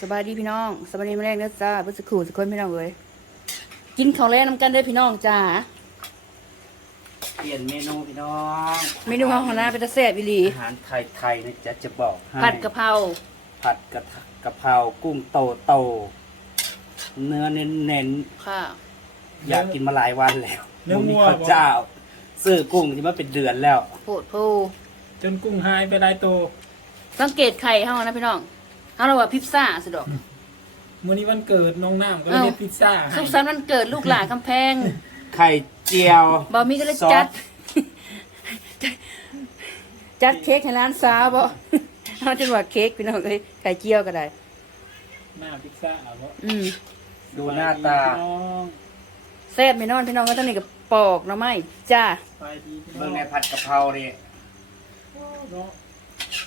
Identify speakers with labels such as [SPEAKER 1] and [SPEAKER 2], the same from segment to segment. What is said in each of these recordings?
[SPEAKER 1] สบายดีพี่น้องสบายดีมาแรกเด้อจ้าเพื่อสักครู่สักคนพี่น้องเลยกินข้าวแลกน้ำกันเด้อพี่น้องจ้า
[SPEAKER 2] เปลี่ยนเมนูพี่น้อง
[SPEAKER 1] เมนูของหัวหน้าเป็นตะแซ่บอีหลี
[SPEAKER 2] อาหารไทยไทยๆนะจ๊ะจะบอกให้
[SPEAKER 1] ผัดกะเพรา
[SPEAKER 2] ผัดกะทะกะเพรากุ้งโตโตๆเนื้อเน้น
[SPEAKER 1] ค่ะ
[SPEAKER 2] ๆอยากกินมาหลายวันแล้ว
[SPEAKER 3] เนื้อ
[SPEAKER 2] หมู
[SPEAKER 3] วัว
[SPEAKER 2] ข้าวเจ้าซื้อกุ้งที่มาเป็นเดือนแล้ว
[SPEAKER 1] โพดโพู
[SPEAKER 3] จนกุ้งหายไปหลายตัว
[SPEAKER 1] สังเกตไข่เฮานะพี่น้อง เฮาเราว่าพิซซ่าสิดอก
[SPEAKER 3] มื้อนี้วันเกิดน้องน้ำก็เลย
[SPEAKER 1] เอ้า
[SPEAKER 3] เฮ็ดพิซซ่าให้
[SPEAKER 1] สุขสันต์วันเกิดลูกหลานกำแพง
[SPEAKER 2] ไข่เจียว
[SPEAKER 1] บอมีก็เลย
[SPEAKER 2] ซอส
[SPEAKER 1] จัด จัดเค้กให้ร้านสาวบ่เอาจนว่าเค้กพี่น้องเอ้ยไข่เจียวก็ได้
[SPEAKER 3] หน้าพิซซ่าเอาบ่
[SPEAKER 1] อืม
[SPEAKER 2] ดูหน้าตา
[SPEAKER 3] พี่น้อง
[SPEAKER 1] แซ่บไม่นอนพี่น้องก็ต้องนี่กับปอกหน่อไม้จ้า
[SPEAKER 3] ไปดีพี่น้
[SPEAKER 2] เบิ่
[SPEAKER 3] องง
[SPEAKER 2] ในผัดกะเพรานี่
[SPEAKER 3] เนาะ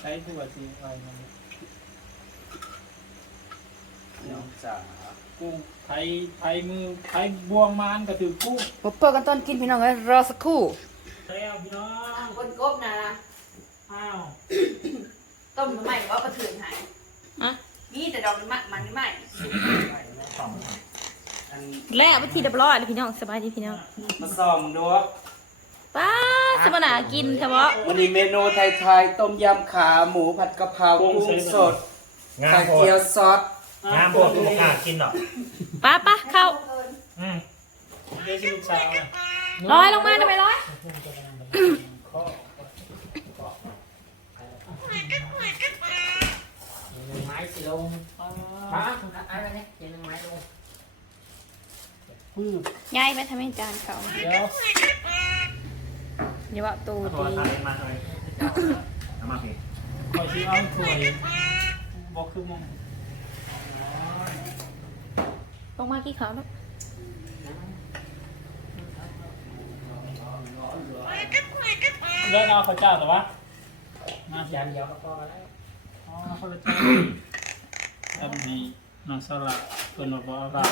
[SPEAKER 3] ใช้ตัวสิอะไรมัน
[SPEAKER 2] พี่ น้องจ๋า
[SPEAKER 3] กุ้งไทยไทยมือไทยบวงมานก็ถือกุ้ง
[SPEAKER 1] พบเปิดกันต้นกินพี่น้องเอ้ยรอสักครู่
[SPEAKER 3] แล้วพี่น้อง
[SPEAKER 1] คนกบนะ
[SPEAKER 3] อ้าว
[SPEAKER 1] ต้มหน่อไม้ว่าประเทือนหายอะมีแต่ดอกมันมันไม่
[SPEAKER 2] อัน
[SPEAKER 4] แล้วไปทีเรียบร้อยเลยพี่น้องสบายดีพี่น้อง
[SPEAKER 2] มาส่องดู
[SPEAKER 4] ป้าสมนากินเฉพาะ
[SPEAKER 2] วันนี้เมนูไทยๆต้มยำขาหมูผัดกะเพรากุ้งสด
[SPEAKER 5] งา
[SPEAKER 2] ไข่
[SPEAKER 5] มโพ
[SPEAKER 2] เจีย
[SPEAKER 5] ด
[SPEAKER 2] วซอส
[SPEAKER 5] งามโพดลูกค้ากินหรอก
[SPEAKER 4] ป้าป้าเข้า
[SPEAKER 5] อืม
[SPEAKER 3] เดี๋ยวสิลูกสาวนะ
[SPEAKER 4] ร้อยลงมาทำไมร้อย
[SPEAKER 3] ไม้สิลงป้าอะไรเนี่ยเขียนไม้ลงปื้บ
[SPEAKER 4] ย้ายไปทำให้จานเขา
[SPEAKER 3] เดี๋ยว
[SPEAKER 4] อย่าว่าตู
[SPEAKER 5] เอาโทร
[SPEAKER 4] ดี
[SPEAKER 5] ศัพท์มาเลยเอามาพี่
[SPEAKER 3] ขอที่เอาถ้วยบอกคือมอง
[SPEAKER 4] ลงมากี่เขาแล้ว
[SPEAKER 3] เลิกเอาข้าวเจ้าแต่ว่ามาแสนเดียวก็พอแล้วอ๋อข้าวเจ้าทำนี่น้องสละเพิ่นบอกว่าเอาละ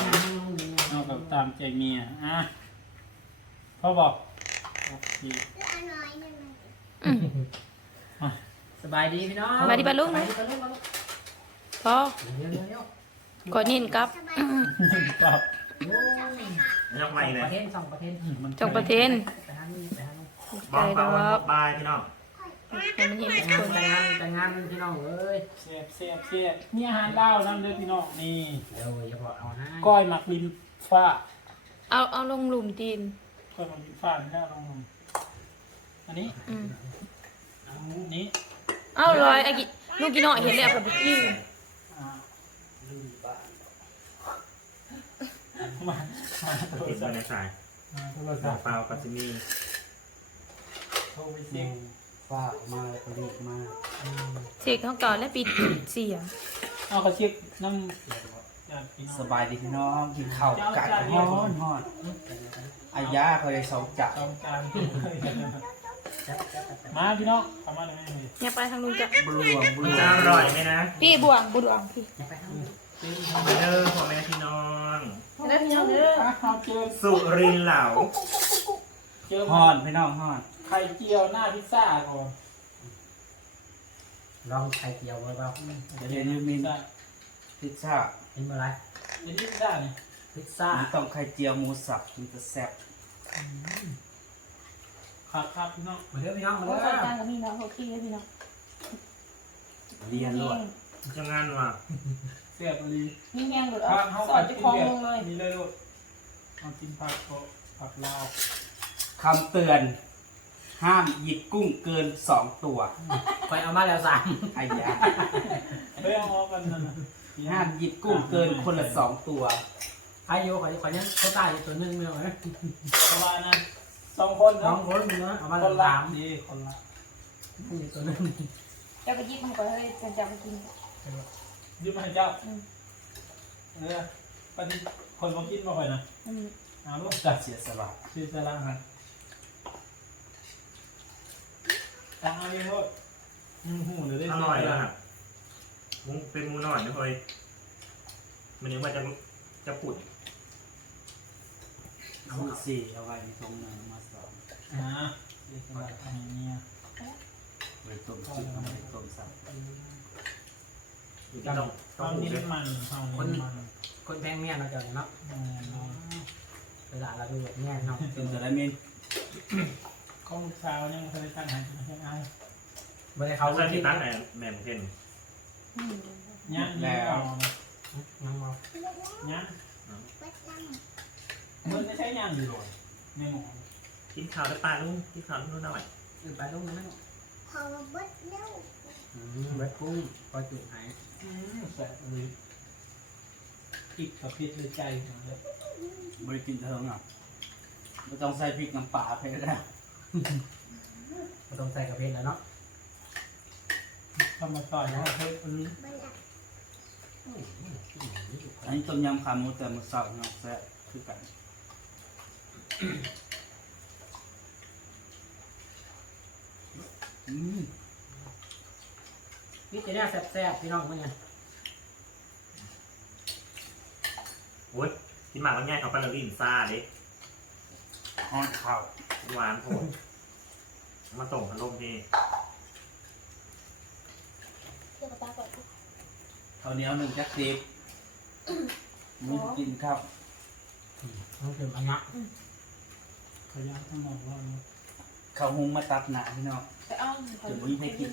[SPEAKER 3] เอากับตามใจเมียอะพ่อบอกโอเค
[SPEAKER 6] สบายดีพี่น้อง
[SPEAKER 4] มาดิบาลุงนะพอ
[SPEAKER 6] เดี๋ยวเดี๋ยวเดี๋ยว
[SPEAKER 4] ก่อนนินกับ
[SPEAKER 3] ตอบ
[SPEAKER 5] ยกใหม่เลย
[SPEAKER 6] ประเทศสองประเทศ
[SPEAKER 3] มัน
[SPEAKER 4] จงประเทน
[SPEAKER 6] ไปทางนี้ไปทางนู้น
[SPEAKER 5] บองเปล่าวันบายพี่น้อง
[SPEAKER 4] ให้มันเห็น
[SPEAKER 6] ไป
[SPEAKER 4] ทุก
[SPEAKER 6] งา
[SPEAKER 4] คนน
[SPEAKER 6] ไปงานไปงานพี่น้องเอ้ย
[SPEAKER 3] เสียบเสียบเสียบนี่อาหารลาวนั่นเลยพี่น้องนี่
[SPEAKER 6] เดี๋ยวอย่าบอกเอาให้
[SPEAKER 3] ก้อยหมักลินฟ้า
[SPEAKER 4] เอาเอาลงหลุมดิน
[SPEAKER 3] ก้อยหมักลินฟ้านี่นะลองลองอันนี้
[SPEAKER 4] อืม
[SPEAKER 3] อันนี้
[SPEAKER 4] เอาร้อยไอ้กิลูกกี่น้อยเห็นแล้วกับพี่
[SPEAKER 3] อ่ามามาโทร
[SPEAKER 5] ติด
[SPEAKER 3] ศั
[SPEAKER 5] ไว้
[SPEAKER 3] พท์
[SPEAKER 5] ในสาย
[SPEAKER 3] มาโทร
[SPEAKER 5] บ
[SPEAKER 3] ศั
[SPEAKER 5] อ
[SPEAKER 3] พ
[SPEAKER 5] ง
[SPEAKER 3] ท์
[SPEAKER 5] เปล่ากับซิมี
[SPEAKER 3] โทรไปเช็ค
[SPEAKER 2] ฝากมาผลิตมา
[SPEAKER 4] เสกเขาก่อนแล้วปิดเสียง
[SPEAKER 3] เอาเขาเช็คน้ำญาติพี่น้อง
[SPEAKER 2] สบายดีพี่น้องกินข้าวกัดฮ้อนฮ้อนอายาเขาเลยสองจับ
[SPEAKER 3] ต้องการมาพี่น้องทำมาเลย
[SPEAKER 4] เนี่ยไปทางลุงจ้ะ
[SPEAKER 2] บลวงบลว
[SPEAKER 5] จะ
[SPEAKER 2] ง
[SPEAKER 5] อร่อยไหมนะ
[SPEAKER 4] พี่บวงบวงพี่
[SPEAKER 6] ไปทางนู้น
[SPEAKER 5] เด้อพ่อแม่พี่น้อง
[SPEAKER 4] แล้วพี่น้องเด้อ
[SPEAKER 3] เอาเจอ
[SPEAKER 5] สุรินทร์เหลา
[SPEAKER 3] เจอ
[SPEAKER 2] ฮอนพี่น้องฮอน
[SPEAKER 3] ไข่เจียวหน้าพิซซ่าก่อน
[SPEAKER 6] ลองไข่เจียวไว้เปล่า
[SPEAKER 2] เดี๋ยวนี้มี
[SPEAKER 3] พิซซ่า
[SPEAKER 2] พิซซ่า
[SPEAKER 6] เป็นเมื่อไร
[SPEAKER 3] เดี๋ยวนี้พิซซ่าเนี่ย
[SPEAKER 6] พิซซ่า
[SPEAKER 2] มีต้องไข่เจียวหมูสับมันจะแซ่บ
[SPEAKER 3] ครับครับพี่น้อง
[SPEAKER 6] มาเด้อพี่น้องมา
[SPEAKER 4] เขา
[SPEAKER 6] เด้
[SPEAKER 4] ใส่
[SPEAKER 6] อ
[SPEAKER 4] จานกับพี่น้องเขาขี้ให้พี่น้อง
[SPEAKER 2] เรียนด้วย
[SPEAKER 5] จะงานว่ะ
[SPEAKER 3] เสียบดี
[SPEAKER 4] นี่แมงหลุด
[SPEAKER 3] ผั
[SPEAKER 4] เอา
[SPEAKER 3] กเขา
[SPEAKER 4] สอ
[SPEAKER 3] อั
[SPEAKER 4] ด
[SPEAKER 3] ด
[SPEAKER 4] จะ
[SPEAKER 3] กิน
[SPEAKER 4] คล้อง
[SPEAKER 3] แบบ
[SPEAKER 4] ลงเลย
[SPEAKER 3] นี่เลยลูกเอากินผักก็ผักลาว
[SPEAKER 2] คำเตือน ห้ามหยิบกุ้งเกินสองตัว
[SPEAKER 6] คอยเอามาแล้วสาม
[SPEAKER 2] อายา
[SPEAKER 3] เฮ้ยเอาออกกันนั่นน่ะ
[SPEAKER 2] ห้ามหยิบกุ้งเกินคนละสองตัว
[SPEAKER 6] ไข่โยขอยขอยยังเขาตายอยู่ตัวหนึงไม่เอาไหม
[SPEAKER 3] ประมาณนั้นสองคน
[SPEAKER 6] น้อ
[SPEAKER 3] เนาะ
[SPEAKER 6] งคนนึงนะเอามา
[SPEAKER 3] ค
[SPEAKER 6] แล้ว
[SPEAKER 3] นละ
[SPEAKER 6] สาม
[SPEAKER 3] ดีคนละ
[SPEAKER 6] นี่ตัวหนึง
[SPEAKER 4] เจ้าก็ยิบมันก่อนเฮ้ยจะจะไปกิน
[SPEAKER 3] ยืมมาให้เจ้า
[SPEAKER 4] อืม
[SPEAKER 3] เออปฏิคนมากินมาค่อยนะ
[SPEAKER 4] อืม
[SPEAKER 3] เอาลูกจัด
[SPEAKER 2] เสียสละ
[SPEAKER 3] ชื่อจะล้างหันล้างอะไรลูกอืมหูเดี๋ยวได้
[SPEAKER 5] อร่อยแล้วครับมุ้งเป็นมูหน่อยนะเฮ้ยมันยังว่าจะจะปุด
[SPEAKER 2] คู่สี่เอาไว้ในตรงนั้นมาสอง
[SPEAKER 3] อ่าเรียกว่าอะไรเนี่ย
[SPEAKER 2] ไว้ต้มจิ้มเอาไว้ต้มสับ
[SPEAKER 5] อยู่ที่ต้องต้
[SPEAKER 3] เท่า
[SPEAKER 5] องหู
[SPEAKER 3] นี้
[SPEAKER 5] ด้วย
[SPEAKER 3] มันเท่านี้มัน
[SPEAKER 6] คนแพงเมียเราเจ้าเนี่ยเนาะ
[SPEAKER 3] อืมเนาะ
[SPEAKER 6] เวลาเราดูแบบเนี้ยเนาะ
[SPEAKER 2] เป็นแต่ละเมน
[SPEAKER 3] ข้องสาวยังเคยตั้งหายใจให้อาย
[SPEAKER 6] ไม่ได้
[SPEAKER 5] เขา
[SPEAKER 6] เขา
[SPEAKER 5] ใส่ที่ตั้งไหนแม่ผมเห็น
[SPEAKER 3] ยันแล้ว
[SPEAKER 6] ยังเมา
[SPEAKER 3] ยันมือไม่ใช่ยันอยู่เลยในหมอ
[SPEAKER 5] กินข้าวได้ป้าลุงกินข้าวลุงหน่อย
[SPEAKER 6] อื่นไปลูกนั่น
[SPEAKER 7] พอเบิดแล้ว
[SPEAKER 6] อืมเบิดกุ้งพอจุดหาย
[SPEAKER 3] อืมแสบเลยพิกกับพิษเลยใจเลย
[SPEAKER 2] บริกินเทิงอะไม่ต้องใส่พริกน้ำปลาไปแล้ว
[SPEAKER 6] เราต้องใส่กระเพาะแล้วเนาะ
[SPEAKER 3] ทำมาต่อยนะเฮ้ยอืม
[SPEAKER 7] เบิดละ
[SPEAKER 2] อันนี้ต้มยำขาหมูแต่มันสับเนาะแซ่บคือกันอืม
[SPEAKER 6] นี่จะเนี่ยแซ่บๆพี่น้องเมื่อไง
[SPEAKER 5] โอ้ยกินหมากมันง่ายเขาไปแล้วลิ้นซ่าเด็ก
[SPEAKER 2] ห้อนข้าว
[SPEAKER 5] หวานโหดมาส่งพัดลมพี่
[SPEAKER 7] เดี๋ยวตาก่อน
[SPEAKER 2] ข้าวเหนียวหนึ่งจักรีบมึงกินครับ
[SPEAKER 6] ต้องเติมอันนะ
[SPEAKER 3] ขยันทั้งหมดว่า
[SPEAKER 2] ข้าวหุงมาตับหนาพี่น้อง
[SPEAKER 4] ไปเอา
[SPEAKER 2] เดี๋ยววิ่งไปกิน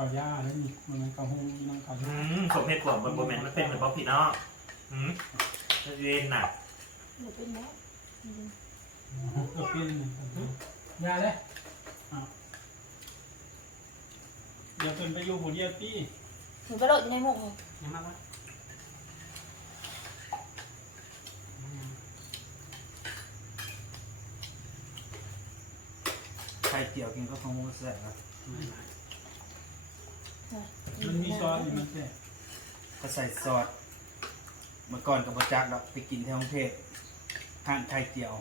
[SPEAKER 3] ข้าวย่าแล้วนี่มันข้าวหุ้งนั่งข้าว
[SPEAKER 5] อื
[SPEAKER 3] ย่าม
[SPEAKER 5] สมเหตุผลบนบนแมนมันเป็นเหมือนบ๊อบพี่เนาะอืมเย็นน่ะ
[SPEAKER 4] หนูเป็นแล้ว
[SPEAKER 3] ก็เป็น
[SPEAKER 6] ยาเลย
[SPEAKER 3] เดี๋ยวเป็นไปอยู่บุรีรัมย์พี่
[SPEAKER 4] หนูกระโดดในหมกเลย
[SPEAKER 6] ยังมาละ
[SPEAKER 2] ไข่เจียวกินก็ข้าวหมูแซ่บครับ
[SPEAKER 3] มั นมีซอสอยู่มันแค่
[SPEAKER 2] ก็ใส่ซอสเมื่อก่อนกับประจักษ์เราไปกินที่กรุงเทพห้างไข่เจียว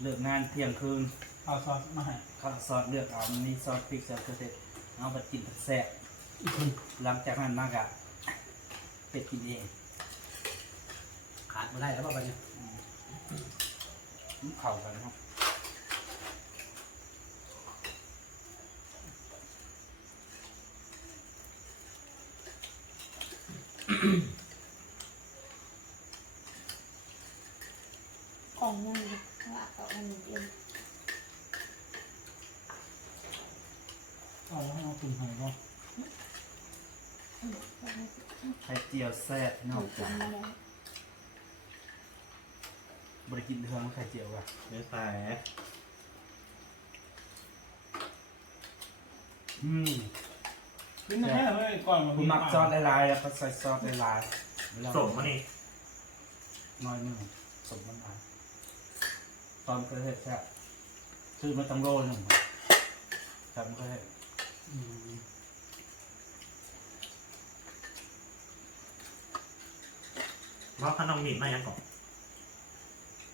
[SPEAKER 2] เลิกงานเที่ยงคืน
[SPEAKER 3] เอาซอสมาให้
[SPEAKER 2] ข้าวซอสเลือกเอามันมีซอสพริกซอสกระเทียมเอาไปกินแซ่บหลังจากนั้นมากอะเป็ดกินเอง
[SPEAKER 6] ขาดไม่ได้แล้วป่ะเนี่ย
[SPEAKER 2] มันเข้ากันครับ
[SPEAKER 4] ของยังว่าเอาอันนี้เอง
[SPEAKER 3] เอาให้เอาตุ่มไหอยก็
[SPEAKER 2] ไข่เจียวแซ่บนอกจากบริกินเทืองไข่เจียวว่ะ
[SPEAKER 5] เนื้อใส่
[SPEAKER 2] อืม
[SPEAKER 3] คือแน่เลยก่อน
[SPEAKER 2] คุณมักซอสลายๆแล้วก็ใส่ซอสลายๆ
[SPEAKER 5] ส่งมานี่
[SPEAKER 2] น้อยหนึ่งสมน้ำตาลตอนกระเทศแซ่บซื้อมาตั้งโลหนึ่งจำก็ได้
[SPEAKER 6] อืม
[SPEAKER 5] เพราะขนมหนีบมายังก่อน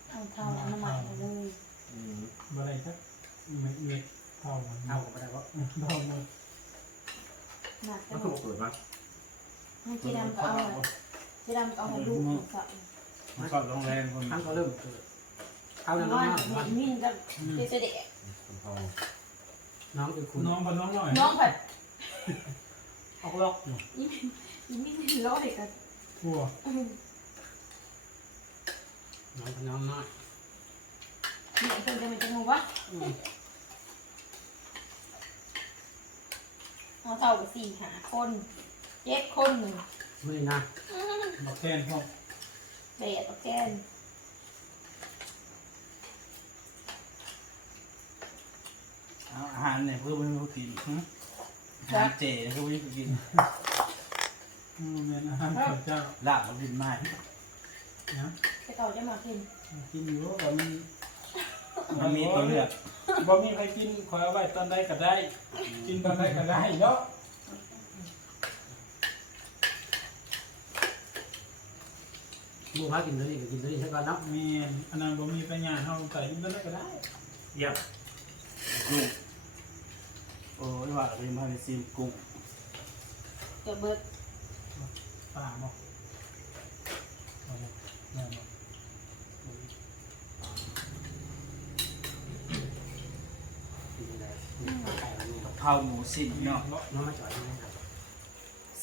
[SPEAKER 4] เอาเท่าน้ำมันเลย
[SPEAKER 5] อืม
[SPEAKER 3] อะไรสักเม็ดเม็ดเท่ามัน
[SPEAKER 6] เท่ากับไม่ได้เพราะ
[SPEAKER 3] เท่ามัน
[SPEAKER 4] หนัก
[SPEAKER 5] มันคือบอกเปิดมา
[SPEAKER 4] จีดำก็เอาจีดำก็เอาให้ลูกใส่
[SPEAKER 2] มันก็โรงแรมคน
[SPEAKER 6] ทั้งก็เริ่มเกิดเอา
[SPEAKER 4] เอา
[SPEAKER 6] น้อง
[SPEAKER 4] น้
[SPEAKER 6] น้
[SPEAKER 4] อ
[SPEAKER 6] อง
[SPEAKER 4] ยมินกับเจเด็ก
[SPEAKER 5] คุณพ่อ
[SPEAKER 6] น้องคือคุณ
[SPEAKER 3] น้องกับน้องหน่อย
[SPEAKER 4] น้องผัด
[SPEAKER 6] ออกล็อก
[SPEAKER 4] อีมินร้อยกัน
[SPEAKER 3] ทั่ว
[SPEAKER 6] น้องกับน้องน้อย
[SPEAKER 4] นี่คนจะมันจะงงวะ เอาเท่ากับสี่หาคนเจ็ดคนหนึ่ง
[SPEAKER 6] มือนะ
[SPEAKER 3] มาแทนพวก
[SPEAKER 4] เบสกับแกน
[SPEAKER 2] เอาอาหารเนี่ยเพื่อไม่ให้เขากินหึอาหารเจเนี่ยเพื่อไม่ให้เขากิน
[SPEAKER 3] อืมเป็นอาหารข้าวเจ้า
[SPEAKER 2] ลาบมันกินไม่
[SPEAKER 3] นะ
[SPEAKER 4] จะเก่าจะมากิน
[SPEAKER 3] กินอยู่แต่มัน
[SPEAKER 2] มันมีตัวเลือก
[SPEAKER 3] บ่มีใครกินขอเอาไว้ตอนใดก็ได้ กินตอนใดก็ได้เนาะ
[SPEAKER 6] บูพากินตัวนี้ก็กินตัวนี้ใช่ก่อนเนาะ
[SPEAKER 3] มีอันนั้นบ่มีปัญญาเฮาใส่กินตอนใดก็ได้
[SPEAKER 5] เยี่ยม
[SPEAKER 2] กุ้งโอ้ยว่าเป็นมาในซีมกุ้ง
[SPEAKER 4] เดี๋ยวเบิร์ด
[SPEAKER 3] ป่าบ่เอาบ่แม่นบ่
[SPEAKER 6] กินอะไรไก่มันนี่
[SPEAKER 2] ข้าวหมูสิ้นเนาะ
[SPEAKER 6] น้องมาจ่อยนี่ครับ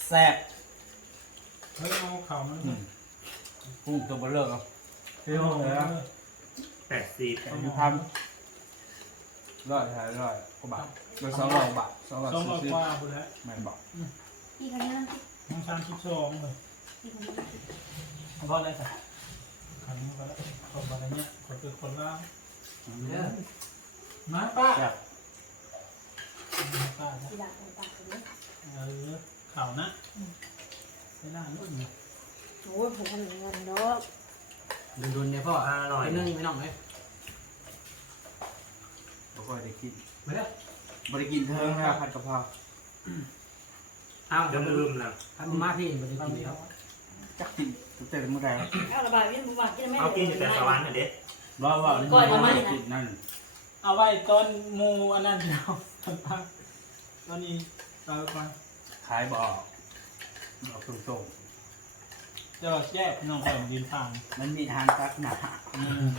[SPEAKER 2] แซ่บ
[SPEAKER 3] เฮ้ยเอาข่าวมัน
[SPEAKER 2] อืมกุ้งตัวเบลเลอร์ครับเที่ยวเลยนะ
[SPEAKER 5] แปดสิบ
[SPEAKER 2] อายุพันร้อยหายร้อยกว่าบาทโดยสองร้อยกว่าบาทสองร้อย
[SPEAKER 3] สองร้อย
[SPEAKER 2] ซื้อก
[SPEAKER 3] ว่าไปแล้ว
[SPEAKER 2] ไม่บอก
[SPEAKER 4] พี่คนนี้นั่ง
[SPEAKER 3] น้องชามชิบสองเลย
[SPEAKER 4] พี่คนนี้นั่ง
[SPEAKER 3] เพราะอะไรสักขันนี้ก็แล้วคนอะไรเนี้ยคนคือคนล่าง
[SPEAKER 6] เด้อ
[SPEAKER 3] มาป้า
[SPEAKER 2] แซ่บ
[SPEAKER 3] มาป้า
[SPEAKER 4] ทีหลังของปากคนนี้
[SPEAKER 3] เออข่าวนะไม่น่าลุ่นเลย
[SPEAKER 4] โอ้ยผมทำอย่างนั้นเนาะ
[SPEAKER 6] โดนๆเนี่ยพ่อ
[SPEAKER 5] อร่อย
[SPEAKER 6] เป็นเรื่องไม่น้องเลย
[SPEAKER 2] บ่ค่อยได้กิน
[SPEAKER 6] มาเด้อ
[SPEAKER 2] บ่ได้กินเทิงนะผัดกะเพรา
[SPEAKER 6] อ้าว
[SPEAKER 5] เดี๋ยวลืมนะ
[SPEAKER 6] ทำมาพี่มันจะกินแล้ว
[SPEAKER 2] จักกินตั้งแต่เมื่อไหร่
[SPEAKER 4] เอาระบายวิ่งบุบกินไม่
[SPEAKER 5] เอากินอยู่แต่สวรรค์น่ะเด็ด
[SPEAKER 2] รอว่า
[SPEAKER 4] ก่อนประมาณ
[SPEAKER 2] ได้
[SPEAKER 4] นั้น
[SPEAKER 2] กินนั่น
[SPEAKER 3] เอาไว้ต้นมูอันนั้นเดียว ป้าตอนนี้เราฟัง
[SPEAKER 2] ขายบ่ออกบอกตรง
[SPEAKER 3] จะว่าแยกน้องไปยืนฟัง
[SPEAKER 2] ๆมันมีอาหารตักหนา
[SPEAKER 3] อืม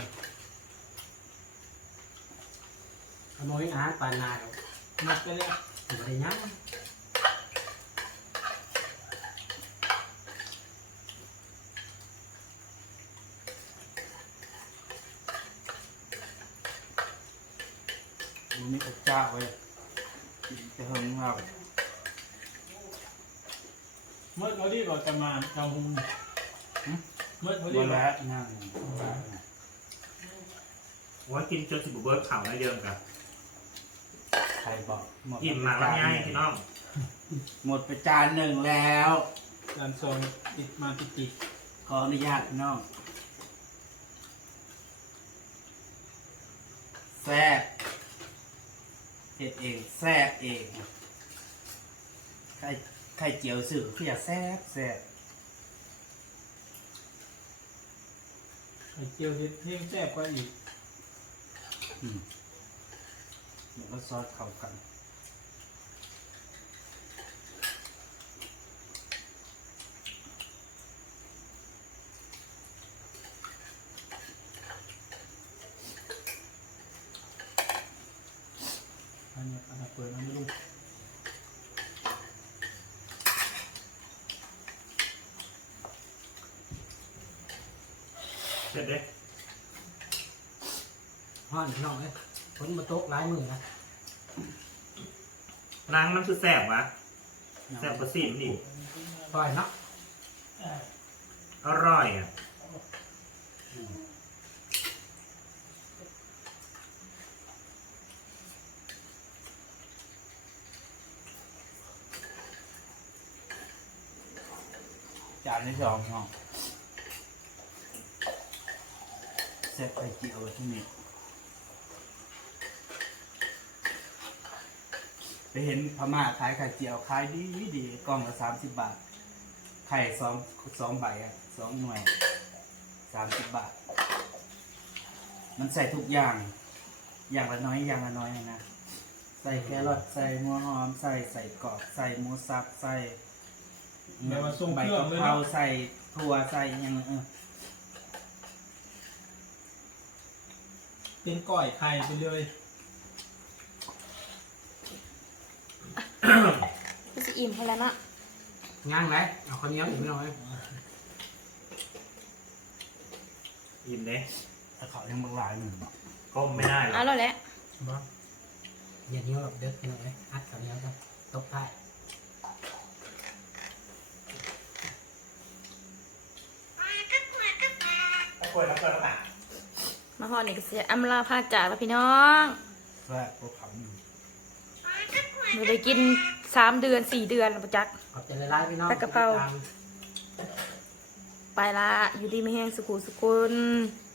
[SPEAKER 6] ขโมยอาหารปานนาเดี๋ยว
[SPEAKER 3] มัดไปเลย
[SPEAKER 6] ถึงได้ยัง
[SPEAKER 2] มันมีอกจ้าไว้ กินแต่เฮิงเรา
[SPEAKER 3] เมื่อเขาดีกว่าจะมาเราหุงเมื่อเขาดี
[SPEAKER 2] บ่
[SPEAKER 3] กว่า
[SPEAKER 2] แล้วนั่ง
[SPEAKER 5] ว่ากินจนสิบเบิร์ดข่าวได้เยอะกัน
[SPEAKER 2] ใครบอกหด
[SPEAKER 5] อิ่มมากแล้วง่ายพี่น้อง
[SPEAKER 2] หมดไปจานหนึ่งแล้ว
[SPEAKER 3] การโซนติดมาติดติด
[SPEAKER 2] ขออนุญาตพี่น้องแซ่บ เฮ็ดเองแซ่บเองไข่ไข่เจียวสื่อคืออยากแซ่บแซ่บ
[SPEAKER 3] ไข่เจียวเห็ดเที่ยงแซ่บกว่าอีก
[SPEAKER 2] อืมเดี๋ยวก็ซอสเข้ากัน
[SPEAKER 3] อันนี้อันนี้เปิดมันไม่รู้
[SPEAKER 5] เสร็จเด้
[SPEAKER 6] ห้อนพี่น้องเลยฝนมาตกหลายมือนะ
[SPEAKER 5] ล้างมันคือแสบวะแสบกว่าสิมนี่
[SPEAKER 6] ปล่อยเนาะ
[SPEAKER 5] อร่อยอะ
[SPEAKER 2] จานที่สองพี่น้องแซ่บไข่เจียวที่นี่ไปเห็นพม่าขายไข่เจียวขายดีดีกล่องละสามสิบบาท ไข่สองสองใบอะสองหน่วยสามสิบบาท มันใส่ทุกอย่างอย่างละน้อยอย่างละน้อยนะใส่แครอทใส่หัวหอม ใส่ใส่กรอบใส่หมูสับใส่
[SPEAKER 3] แบบว่าส่ง
[SPEAKER 2] ใบ
[SPEAKER 3] เครื่อกะงเลย
[SPEAKER 2] เพรา
[SPEAKER 3] เนาะ
[SPEAKER 2] ใส่ถั่วใส่อยังเออ
[SPEAKER 3] เป็นก้อยไข่ไปเลย
[SPEAKER 4] ก็จะอิ่มให้แล้วนะ
[SPEAKER 6] ง้างไหนเอาคนเหนี้ยวอีกพี่น้องเลย
[SPEAKER 5] อิ่มเด้
[SPEAKER 2] แต่เขายังบางหลายหนึ่ง
[SPEAKER 5] ก้มไม่ได้หรอก
[SPEAKER 4] เอาแล้วแหละ
[SPEAKER 3] บ้า
[SPEAKER 6] อย่าเหนี้ยวแบบเด็กพี่น้องเลยอัดกับเหนี้ยวกันตบท้าย
[SPEAKER 5] ถ้าเปิดแล้วเปิดแล้วอะ
[SPEAKER 4] มาหอนี่ก็เสียอำลาภาคจากแล้วพี่น้อง
[SPEAKER 2] แซ่บก็ขำอยู่
[SPEAKER 4] เราได้กินสามเดือนสี่เดือนแล้วประจักษ์
[SPEAKER 6] ขอบใจหลายๆพี่น้อง
[SPEAKER 4] ผัดกะเพรา
[SPEAKER 6] ติดตม
[SPEAKER 4] ไปละอยู่ดีไม่แห้งสุขุสุกุล
[SPEAKER 6] ส